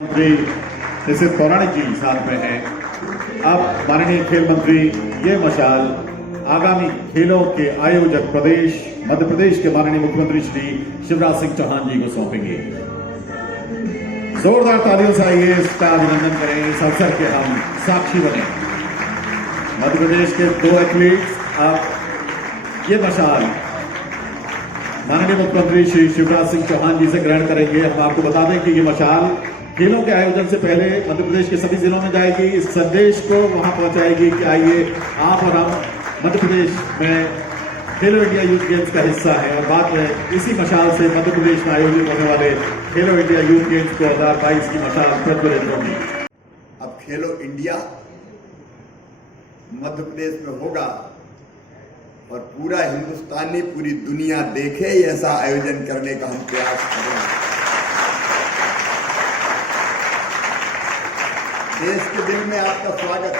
मंत्री निशित पौराणिक जी साथ में हैं। अब माननीय खेल मंत्री ये मशाल आगामी खेलों के आयोजक प्रदेश मध्य प्रदेश के माननीय मुख्यमंत्री श्री शिवराज सिंह चौहान जी को सौंपेंगे। जोरदार तालियों से आइए इसका अभिनंदन करें, इस अवसर के हम साक्षी बने। मध्य प्रदेश के 2 एथलीट्स अब ये मशाल माननीय मुख्यमंत्री श्री शिवराज सिंह चौहान जी से ग्रहण करेंगे। हम आपको बता दें कि ये मशाल खेलों के आयोजन से पहले मध्य प्रदेश के सभी जिलों में जाएगी, इस संदेश को वहां पहुंचाएगी कि आइए आप और हम मध्य प्रदेश में खेलो इंडिया यूथ गेम्स का हिस्सा है। और बाद में इसी मशाल से मध्य प्रदेश में आयोजित होने वाले खेलो इंडिया यूथ गेम्स 2022 की मशाल प्रज्वलित होगी। अब खेलो इंडिया मध्य प्रदेश में होगा और पूरा हिंदुस्तानी पूरी दुनिया देखे ऐसा आयोजन करने का हम प्रयास करेंगे। देश के दिल में आपका स्वागत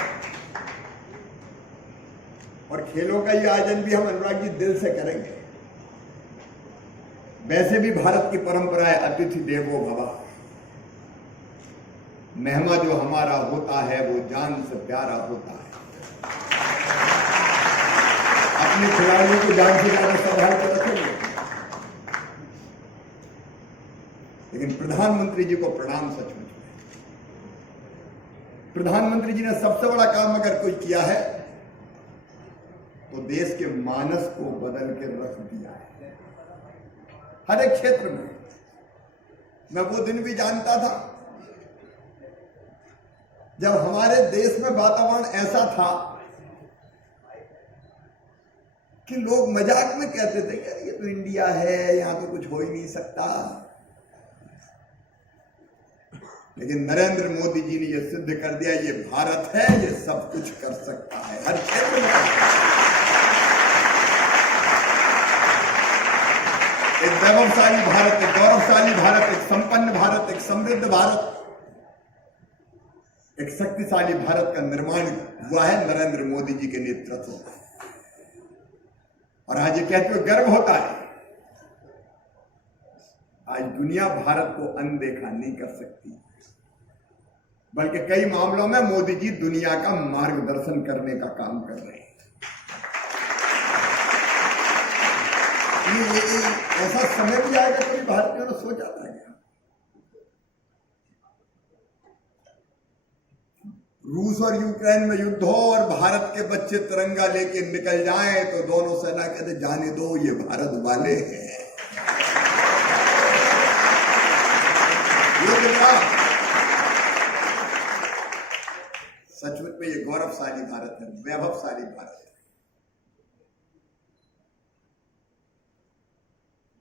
और खेलों का ये आयोजन भी हम अनुराग जी दिल से करेंगे। वैसे भी भारत की परंपरा है अतिथि देवो भव। मेहमान जो हमारा होता है वो जान से प्यारा होता है। अपने खिलाड़ियों को जान से ज्यादा संभाल कर रखेंगे। लेकिन प्रधानमंत्री जी को प्रणाम सचमुच। प्रधानमंत्री जी ने सबसे बड़ा काम अगर कोई किया है तो देश के मानस को बदल के रख दिया है हर एक क्षेत्र में। मैं वो दिन भी जानता था जब हमारे देश में वातावरण ऐसा था कि लोग मजाक में कहते थे कि ये तो इंडिया है, यहां तो कुछ हो ही नहीं सकता। लेकिन नरेंद्र मोदी जी ने यह सिद्ध कर दिया, ये भारत है, ये सब कुछ कर सकता है हर क्षेत्र में। एक वैभवशाली भारत, एक गौरवशाली भारत, एक संपन्न भारत, एक समृद्ध भारत, एक शक्तिशाली भारत का निर्माण हुआ है नरेंद्र मोदी जी के नेतृत्व में। और आज ये कहते हुए गर्व होता है, आज दुनिया भारत को अनदेखा नहीं कर सकती, बल्कि कई मामलों में मोदी जी दुनिया का मार्गदर्शन करने का काम कर रहे हैं। ये ऐसा समय भी आएगा, कभी भारतीयों ने सोचा था क्या रूस और यूक्रेन में युद्ध हो और भारत के बच्चे तिरंगा लेके निकल जाएं तो दोनों सेना कहते जाने दो, ये भारत वाले हैं। ये सचमुच में ये गौरवशाली भारत है, वैभवशाली भारत है।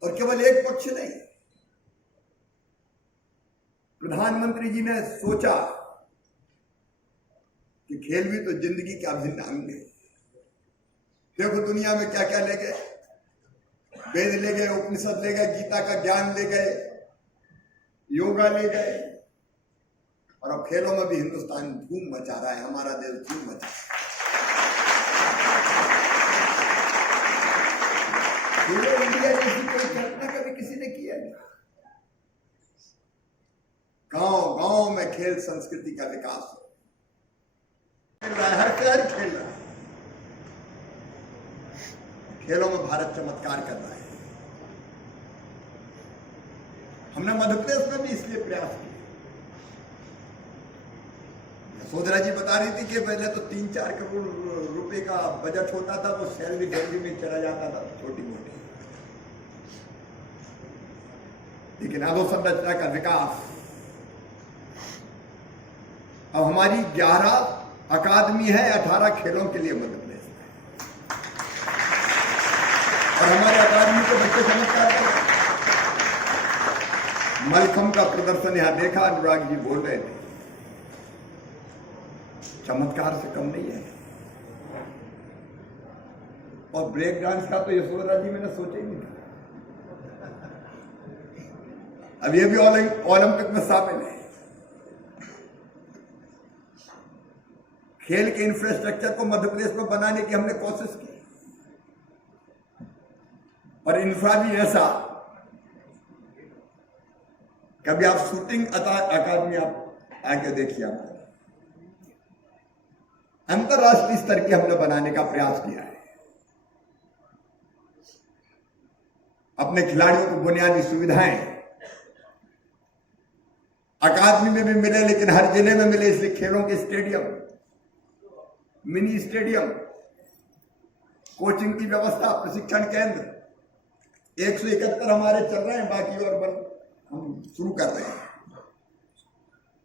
और केवल एक पक्ष नहीं, प्रधानमंत्री जी ने सोचा कि खेल भी तो जिंदगी का अभिन्न अंग है। देखो दुनिया में क्या क्या ले गए, वेद ले गए, उपनिषद ले गए, गीता का ज्ञान ले गए, योगा ले गए, और अब खेलों में भी हिंदुस्तान धूम मचा रहा है, हमारा देश धूम मचा रहा है। इंडिया जैसी कोई कल्पना कभी किसी ने किया नहीं। गांव गांव में खेल संस्कृति का विकास हो रहा है, हर शहर खेल रहा है। खेलों में भारत चमत्कार कर रहा है। हमने मध्य प्रदेश में भी इसलिए प्रयास किया। सोदरा जी बता रही थी कि पहले तो 3-4 करोड़ रुपए का बजट होता था, वो सैलरी गैलरी में चला जाता था छोटी मोटी। लेकिन अधोसंरचना का विकास, अब हमारी 11 अकादमी है 18 खेलों के लिए मध्य प्रदेश में, और हमारे अकादमी के बच्चे चमत्कार कर। मलखम का प्रदर्शन यहां देखा, अनुराग जी बोल रहे थे, चमत्कार से कम नहीं है। और ब्रेक डांस का तो यशोधरा जी मैंने सोचा ही नहीं था। अब ये भी ओलंपिक में शामिल है। खेल के इंफ्रास्ट्रक्चर को मध्य प्रदेश में बनाने की हमने कोशिश की, और इंफ्रा भी ऐसा कभी आप शूटिंग अकादमी आप आके देखिए, आप अंतरराष्ट्रीय स्तर की हमने बनाने का प्रयास किया है। अपने खिलाड़ियों को बुनियादी सुविधाएं अकादमी में भी मिले, लेकिन हर जिले में मिले, इसलिए खेलों के स्टेडियम, मिनी स्टेडियम, कोचिंग की व्यवस्था, प्रशिक्षण केंद्र 171 हमारे चल रहे हैं, बाकी और हम शुरू कर रहे हैं।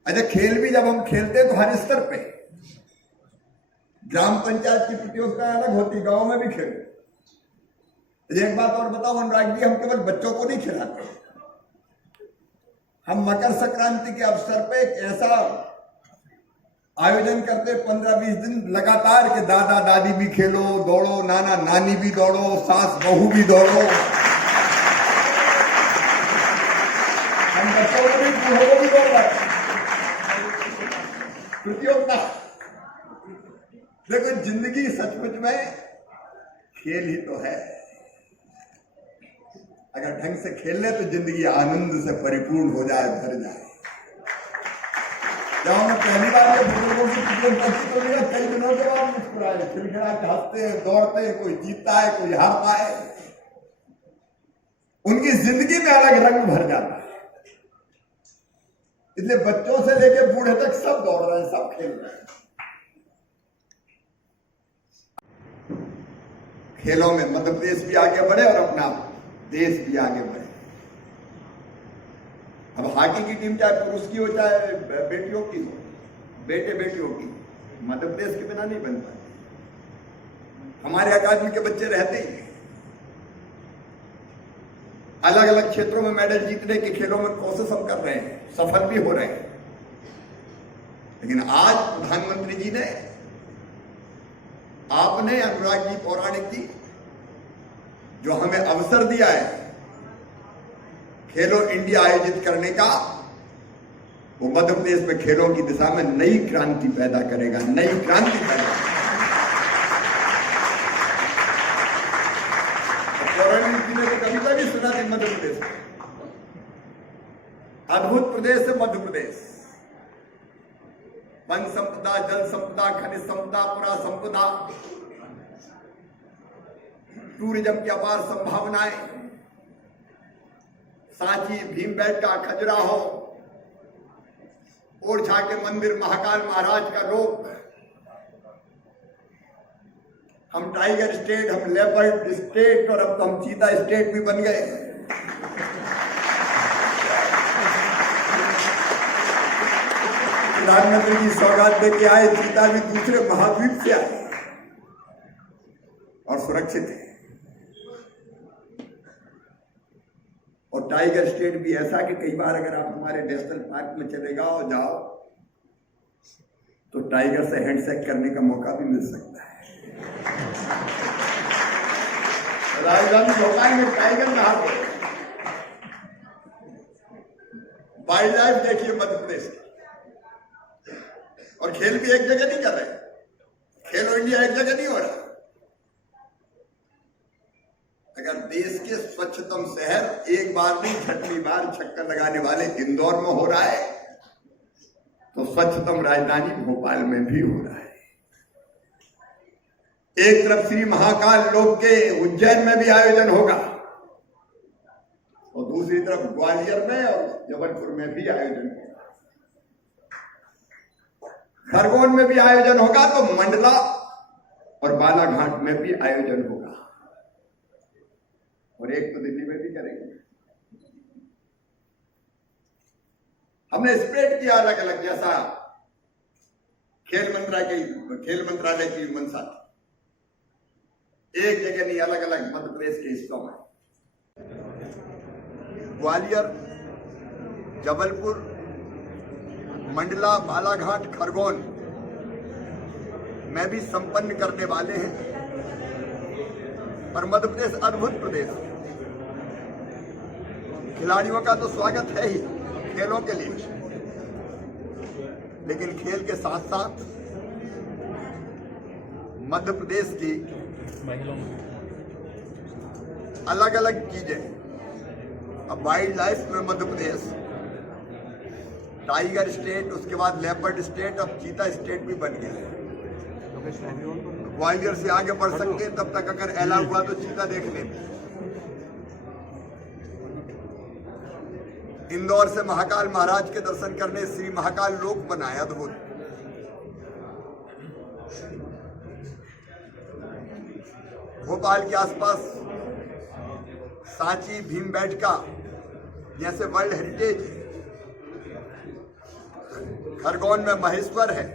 अच्छा, खेल भी जब हम खेलते हैं तो हर स्तर पे, ग्राम पंचायत की प्रतियोगिता अलग होती, गांव में भी खेलते। एक बात और बताओ अनुराग जी, हम केवल बच्चों को नहीं खिलाते, हम मकर संक्रांति के अवसर पे एक ऐसा आयोजन करते 15-20 दिन लगातार के दादा दादी भी खेलो, दौड़ो, नाना नानी भी दौड़ो, सास बहू भी दौड़ो, हम बच्चों को भी बूढ़ों को भी दौड़ प्रतियोगिता। देखो, जिंदगी सचमुच में खेल ही तो है। अगर ढंग से खेल ले तो जिंदगी आनंद से परिपूर्ण हो जाए, भर जाए। जब हमने पहली बार ये बुजुर्गों की प्रतियोगिता की तो कई दिनों के बाद मुस्कुराए, खिलखिला के हंसते हैं, दौड़ते हैं, कोई जीतता है, कोई हारता है, उनकी जिंदगी में अलग रंग भर जाता है। इसलिए बच्चों से लेके बूढ़े तक सब दौड़ रहे हैं, सब खेल रहे हैं। खेलों में मध्य प्रदेश भी आगे बढ़े और अपना देश भी आगे बढ़े। अब हॉकी की टीम चाहे पुरुष की हो चाहे बेटियों की हो, बेटे बेटियों की, मध्य प्रदेश के बिना नहीं बन पाती। हमारे अकादमी के बच्चे रहते ही अलग अलग क्षेत्रों में मेडल जीतने के खेलों में कोशिश हम कर रहे हैं, सफल भी हो रहे हैं। लेकिन आज प्रधानमंत्री जी ने, आपने, अनुराग जी पौराणिक जी, जो हमें अवसर दिया है खेलो इंडिया आयोजित करने का, वो मध्य प्रदेश में खेलों की दिशा में नई क्रांति पैदा करेगा, नई क्रांति पैदा करेगा। पौराणिक जी ने तो कविता भी सुना थी मध्य प्रदेश में, अद्भुत प्रदेश है मध्य प्रदेश, वन संपदा, जल संपदा, खनिज संपदा, पुरा संपदा, टूरिज्म की अपार संभावनाएं, सांची, भीमबेटका, खजुराहो, ओरछा के मंदिर, महाकाल महाराज का लोक, हम टाइगर स्टेट, हम लेपर्ड स्टेट, और अब तो हम चीता स्टेट भी बन गए। प्रधानमंत्री जी सौगात देके आए, चीता भी दूसरे महाद्वीप से आए और सुरक्षित है। और टाइगर स्टेट भी ऐसा कि कई बार अगर आप हमारे नेशनल पार्क में चले जाओ तो टाइगर से हैंडशेक करने का मौका भी मिल सकता है। राजधानी भोपाल में टाइगर नहा, वाइल्ड लाइफ देखिए मध्य प्रदेश की। और खेल भी एक जगह नहीं कर रहे, खेलो इंडिया एक जगह नहीं हो रहा। अगर देश के स्वच्छतम शहर एक बार नहीं छठवीं बार चक्कर लगाने वाले इंदौर में हो रहा है, तो स्वच्छतम राजधानी भोपाल में भी हो रहा है। एक तरफ श्री महाकाल लोक के उज्जैन में भी आयोजन होगा और दूसरी तरफ ग्वालियर में और जबलपुर में भी आयोजन होगा, खरगोन में भी आयोजन होगा, तो मंडला और बालाघाट में भी आयोजन होगा, और एक तो दिल्ली में भी करेंगे। हमने स्प्रेड किया अलग अलग, जैसा खेल मंत्रालय की मंशा थी, एक जगह नहीं, अलग अलग मध्य प्रदेश के हिस्सों में। ग्वालियर, जबलपुर, मंडला, बालाघाट, खरगोन में भी संपन्न करने वाले हैं। और मध्य प्रदेश अद्भुत प्रदेश, खिलाड़ियों का तो स्वागत है ही खेलों के लिए, लेकिन खेल के साथ साथ मध्य प्रदेश की अलग अलग चीजें। अब वाइल्ड लाइफ में मध्य प्रदेश टाइगर स्टेट, उसके बाद लेपर्ड स्टेट, अब चीता स्टेट भी बन गया है। ग्वालियर से आगे बढ़ सकते हैं, तब तक अगर ऐला हुआ तो चीता देख लेंगे। इंदौर से महाकाल महाराज के दर्शन करने श्री महाकाल लोक बनाया, अद्भुत। भोपाल के आसपास सांची भीमबेटका जैसे वर्ल्ड हेरिटेज है। खरगोन में महेश्वर है,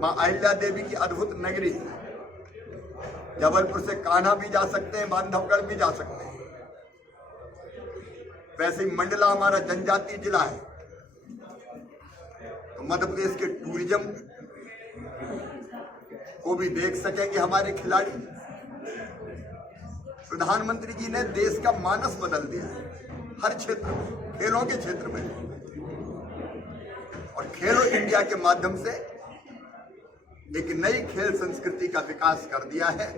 मां अहिल्या देवी की अद्भुत नगरी। जबलपुर से कान्हा भी जा सकते हैं, बांधवगढ़ भी जा सकते हैं। वैसे ही मंडला हमारा जनजातीय जिला है, तो मध्य प्रदेश के टूरिज्म को भी देख सकेंगे हमारे खिलाड़ी। प्रधानमंत्री जी ने देश का मानस बदल दिया है हर क्षेत्र में, खेलों के क्षेत्र में, और खेलो इंडिया के माध्यम से एक नई खेल संस्कृति का विकास कर दिया है।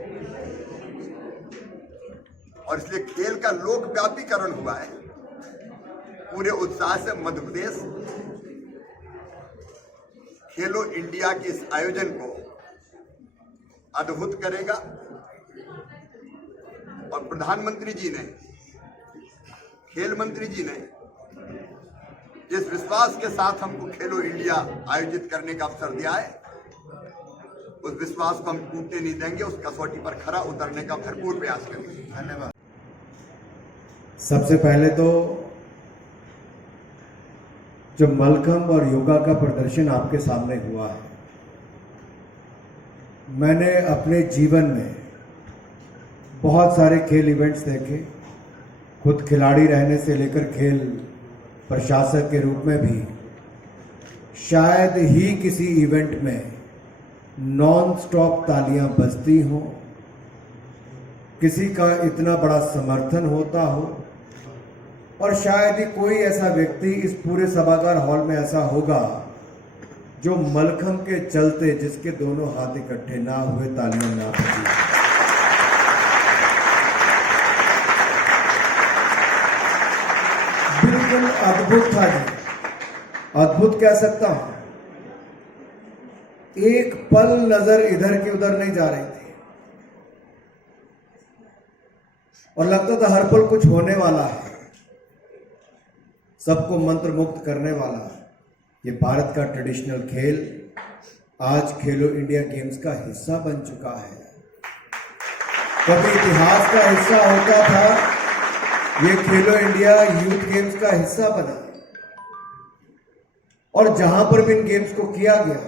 और इसलिए खेल का लोकव्यापीकरण हुआ है। पूरे उत्साह से मध्य प्रदेश खेलो इंडिया के इस आयोजन को अद्भुत करेगा। और प्रधानमंत्री जी ने, खेल मंत्री जी ने जिस विश्वास के साथ हमको खेलो इंडिया आयोजित करने का अवसर दिया है, उस विश्वास को हम टूटने नहीं देंगे। उस कसौटी पर खरा उतरने का भरपूर प्रयास करेंगे। धन्यवाद। सबसे पहले तो जो मलखंब और योगा का प्रदर्शन आपके सामने हुआ है, मैंने अपने जीवन में बहुत सारे खेल इवेंट्स देखे। खुद खिलाड़ी रहने से लेकर खेल प्रशासक के रूप में भी शायद ही किसी इवेंट में नॉन स्टॉप तालियां बजती हों, किसी का इतना बड़ा समर्थन होता हो, और शायद ही कोई ऐसा व्यक्ति इस पूरे सभागार हॉल में ऐसा होगा जो मलखंब के चलते जिसके दोनों हाथ इकट्ठे ना हुए, तालियां ना बजी। बिल्कुल अद्भुत था जी, अद्भुत कह सकता हूं। एक पल नजर इधर की उधर नहीं जा रही थी और लगता था हर पल कुछ होने वाला है, सबको मंत्र मुक्त करने वाला। ये भारत का ट्रेडिशनल खेल आज खेलो इंडिया गेम्स का हिस्सा बन चुका है। कभी इतिहास का हिस्सा होता था, ये खेलो इंडिया यूथ गेम्स का हिस्सा बना। और जहां पर भी इन गेम्स को किया गया,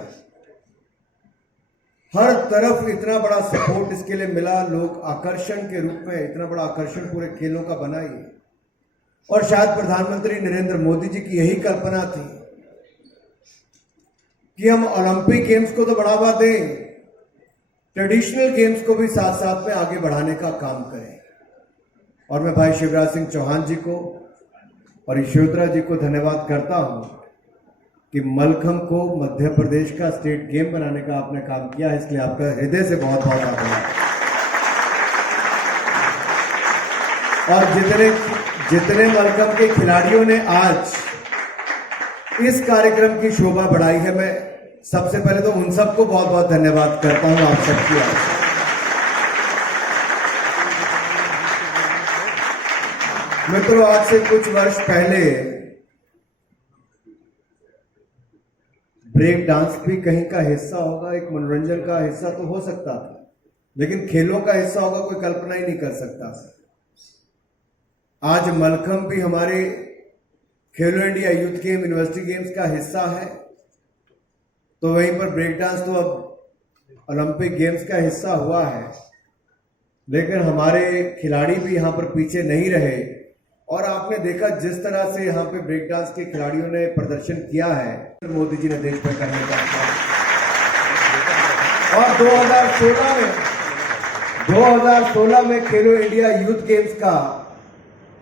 हर तरफ इतना बड़ा सपोर्ट इसके लिए मिला। लोग आकर्षण के रूप में इतना बड़ा आकर्षण पूरे खेलों का बना ही। और शायद प्रधानमंत्री नरेंद्र मोदी जी की यही कल्पना थी कि हम ओलंपिक गेम्स को तो बढ़ावा दें, ट्रेडिशनल गेम्स को भी साथ साथ में आगे बढ़ाने का काम करें। और मैं भाई शिवराज सिंह चौहान जी को और यशोधरा जी को धन्यवाद करता हूं कि मलखंब को मध्य प्रदेश का स्टेट गेम बनाने का आपने काम किया है, इसलिए आपका हृदय से बहुत बहुत आभार। और जितने मलखंब के खिलाड़ियों ने आज इस कार्यक्रम की शोभा बढ़ाई है, मैं सबसे पहले तो उन सबको बहुत बहुत धन्यवाद करता हूं। आप सबकी मित्रों, आज से कुछ वर्ष पहले ब्रेक डांस भी कहीं का हिस्सा होगा, एक मनोरंजन का हिस्सा तो हो सकता था, लेकिन खेलों का हिस्सा होगा कोई कल्पना ही नहीं कर सकता। आज मलखंब भी हमारे खेलो India youth game, university games का हिस्सा है, तो वहीं पर ब्रेक डांस तो अब ओलंपिक गेम्स का हिस्सा हुआ है। लेकिन हमारे खिलाड़ी भी यहां पर पीछे नहीं रहे और आपने देखा जिस तरह से यहाँ पे ब्रेक डांस के खिलाड़ियों ने प्रदर्शन किया है, मोदी जी ने देश में करने का। और 2016 में खेलो इंडिया यूथ गेम्स का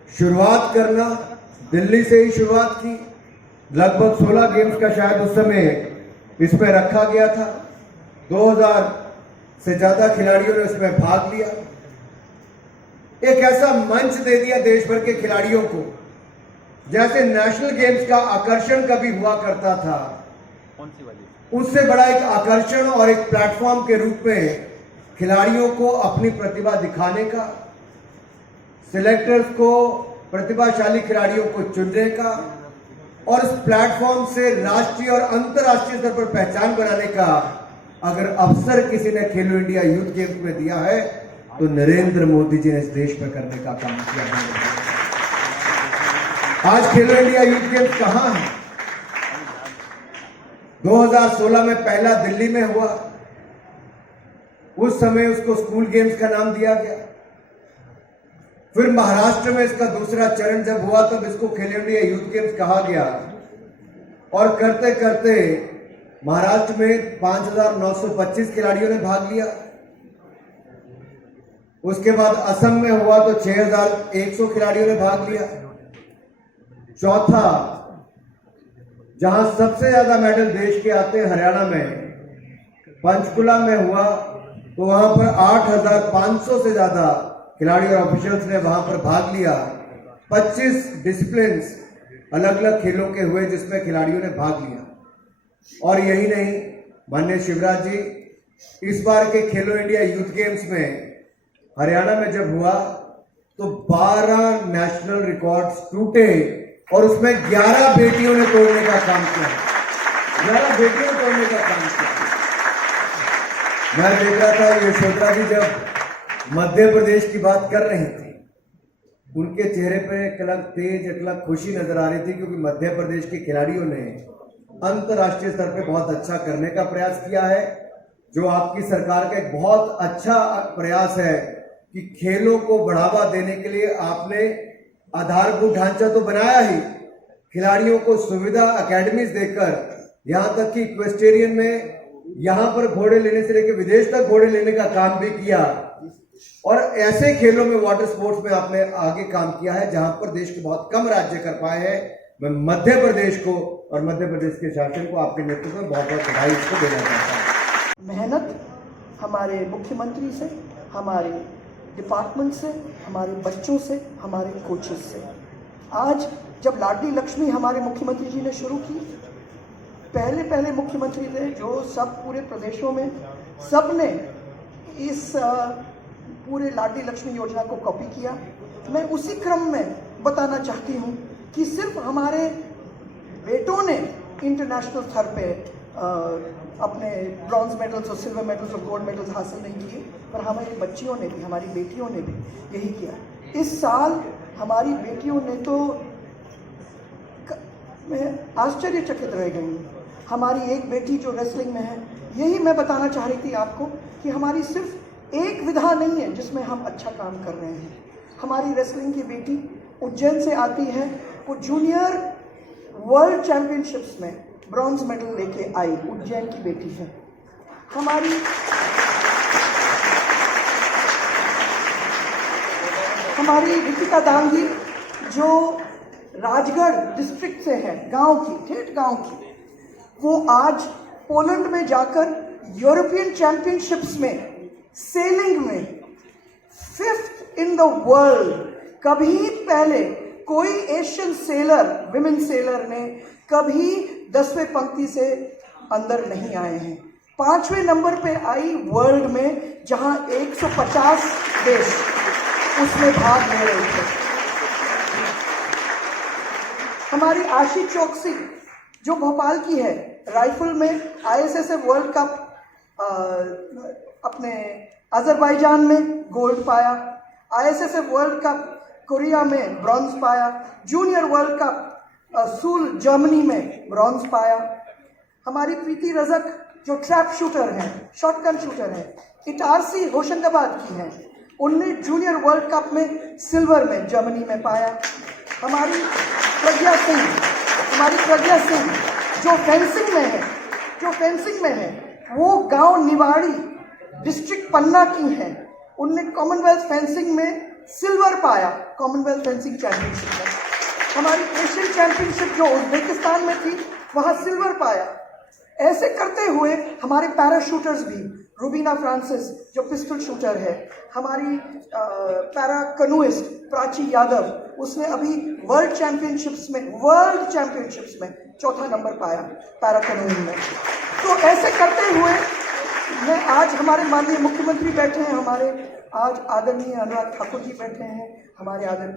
शुरुआत करना, दिल्ली से ही शुरुआत की। लगभग 16 गेम्स का शायद उस समय इसमें रखा गया था। 2000 से ज्यादा खिलाड़ियों ने उसमें भाग लिया। एक ऐसा मंच दे दिया देश भर के खिलाड़ियों को जैसे नेशनल गेम्स का आकर्षण कभी हुआ करता था, उससे बड़ा एक आकर्षण और एक प्लेटफॉर्म के रूप में खिलाड़ियों को अपनी प्रतिभा दिखाने का, सिलेक्टर्स को प्रतिभाशाली खिलाड़ियों को चुनने का और इस प्लेटफॉर्म से राष्ट्रीय और अंतर्राष्ट्रीय स्तर पर पहचान बनाने का अगर अवसर किसी ने खेलो इंडिया यूथ गेम्स में दिया है तो नरेंद्र मोदी जी ने इस देश में करने का काम किया है। आज खेलो इंडिया यूथ गेम्स कहां है? 2016 में पहला दिल्ली में हुआ, उस समय उसको स्कूल गेम्स का नाम दिया गया। फिर महाराष्ट्र में इसका दूसरा चरण जब हुआ तब इसको खेलो इंडिया यूथ गेम्स कहा गया और करते करते महाराष्ट्र में 5,925 खिलाड़ियों ने भाग लिया। उसके बाद असम में हुआ तो 6,100 खिलाड़ियों ने भाग लिया। चौथा, जहां सबसे ज्यादा मेडल देश के आते हैं हरियाणा में, पंचकुला में हुआ तो वहां पर 8,500 से ज्यादा खिलाड़ी और ऑफिशियल्स ने वहां पर भाग लिया। 25 डिसिप्लिन अलग अलग खेलों के हुए जिसमें खिलाड़ियों ने भाग लिया। और यही नहीं, माननीय शिवराज जी, इस बार के खेलो इंडिया यूथ गेम्स में हरियाणा में जब हुआ तो 12 नेशनल रिकॉर्ड्स टूटे और उसमें 11 बेटियों ने तोड़ने का काम किया। 11 बेटियों ने तोड़ने का काम किया। मैं देख रहा था यशोधरा जी जब मध्य प्रदेश की बात कर रही थी, उनके चेहरे पर एक अलग तेज, एक अलग खुशी नजर आ रही थी क्योंकि मध्य प्रदेश के खिलाड़ियों ने अंतर्राष्ट्रीय स्तर पे बहुत अच्छा करने का प्रयास किया है, जो आपकी सरकार का एक बहुत अच्छा प्रयास है कि खेलों को बढ़ावा देने के लिए आपने आधारभूत ढांचा तो बनाया ही, खिलाड़ियों को सुविधा अकेडमीज देकर, यहां तक कि इक्वेस्टेरियन में यहां पर घोड़े लेने से लेकर विदेश तक घोड़े लेने का काम भी किया। और ऐसे खेलों में, वाटर स्पोर्ट्स में आपने आगे काम किया है जहां पर देश के बहुत कम राज्य कर पाए हैं। मैं मध्य प्रदेश को और मध्य प्रदेश के शासन को आपके नेतृत्व में बहुत बहुत बधाई इसको देना चाहता हूं। मेहनत हमारे मुख्यमंत्री से, हमारे डिपार्टमेंट से, हमारे बच्चों से, हमारे कोचेस से। आज जब लाडली लक्ष्मी हमारे मुख्यमंत्री जी ने शुरू की, पहले मुख्यमंत्री थे जो सब पूरे प्रदेशों में सब ने इस पूरे लाडली लक्ष्मी योजना को कॉपी किया। मैं उसी क्रम में बताना चाहती हूँ कि सिर्फ हमारे बेटों ने इंटरनेशनल स्तर पे अपने ब्रॉन्ज मेडल्स और सिल्वर मेडल्स और गोल्ड मेडल्स हासिल नहीं किए, पर हमारी बच्चियों ने भी, हमारी बेटियों ने भी यही किया। इस साल हमारी बेटियों ने तो मैं आश्चर्यचकित रह गई हूँ। हमारी एक बेटी जो रेसलिंग में है, यही मैं बताना चाह रही थी आपको कि हमारी सिर्फ एक विधा नहीं है जिसमें हम अच्छा काम कर रहे हैं। हमारी रेसलिंग की बेटी उज्जैन से आती है, वो जूनियर वर्ल्ड चैंपियनशिप्स में ब्रॉन्ज मेडल लेके आई, उज्जैन की बेटी है। हमारी रितिका दांगी जो राजगढ़ डिस्ट्रिक्ट से है, गांव की, ठेठ गांव की, वो आज पोलैंड में जाकर यूरोपियन चैंपियनशिप्स में सेलिंग में 5th इन द वर्ल्ड। कभी पहले कोई एशियन सेलर, विमेन सेलर ने कभी 10वें पंक्ति से अंदर नहीं आए हैं। 5वें नंबर पे आई वर्ल्ड में, जहां 150 देश उसमें भाग ले रहे थे। हमारी आशी चौकसी जो भोपाल की है, राइफल में ISSF वर्ल्ड कप अपने अजरबैजान में गोल्ड पाया, ISSF वर्ल्ड कप कोरिया में ब्रॉन्ज पाया, जूनियर वर्ल्ड कप सूल जर्मनी में ब्रॉन्ज पाया। हमारी प्रीति रजक जो ट्रैप शूटर हैं, शॉटगन शूटर हैं, इटारसी होशंगाबाद की हैं, उनने जूनियर वर्ल्ड कप में सिल्वर में जर्मनी में पाया। हमारी प्रज्ञा सिंह जो फेंसिंग में है, वो गांव निवाड़ी डिस्ट्रिक्ट पन्ना की हैं, उनने कॉमनवेल्थ फेंसिंग में सिल्वर पाया, कॉमनवेल्थ फेंसिंग चैंपियनशिप में। हमारी एशियन चैंपियनशिप जो उज्बेकिस्तान में थी, वहाँ सिल्वर पाया। ऐसे करते हुए हमारे पैराशूटर्स भी, रूबीना फ्रांसिस जो पिस्टल शूटर है, हमारी पैरा कनूइस्ट प्राची यादव, उसने अभी वर्ल्ड चैंपियनशिप्स में चौथा नंबर पाया पैरा कैनोइंग में। तो ऐसे करते हुए मैं आज हमारे माननीय मुख्यमंत्री बैठे हैं, हमारे आज आदरणीय अनुराग ठाकुर जी बैठे हैं, हमारे आदरणीय